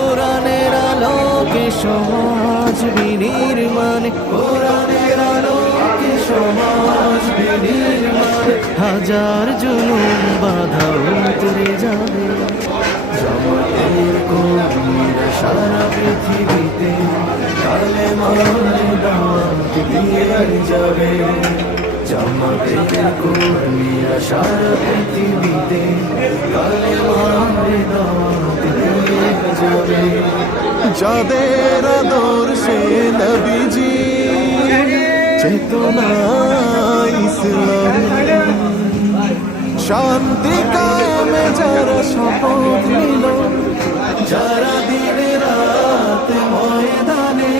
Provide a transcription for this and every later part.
কোরআনের আলোকে সমাজ বিনির্মাণ? কোরআনের আলোকে সমাজ বিনির্মাণ? হাজার জুলুম বাধা উতরে যাবে। জামাতের কর্মীরা সারা পৃথিবীতে কালে মারে দাওয়াত দিয়ে যাবে। জামাতের কর্মীরা সারা পৃথিবীতে কালে মারে দাওয়াত দিয়ে যাবে যাদের আদর্শে নবীজি। চেতনা ইসলাম। শান্তি কায়েমে যারা শপথ নিল, যারা দিনে রাত ময়দানে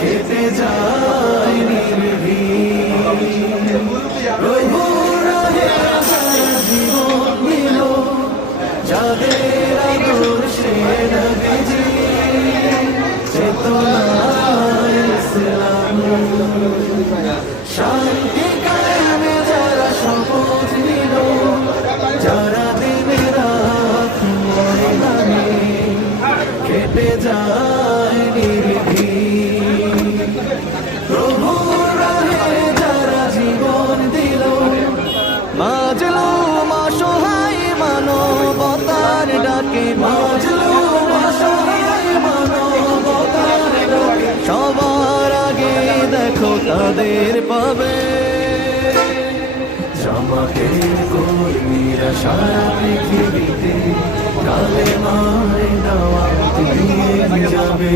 কেটে যায় জীবন নিল যাদের আদর্শে নবীজি। শান্তি যারা যারা দিনে রাত ময়দানে কেটে যায় নির্ভীক প্রভু রাহে যারা জীবন মানবতার ডাকে মাজলু দেখো তাদের পাবে। জামাকে কর্মীরা সারা পৃথিবীতে কালে মারে দাওয়াত দিয়ে যাবে।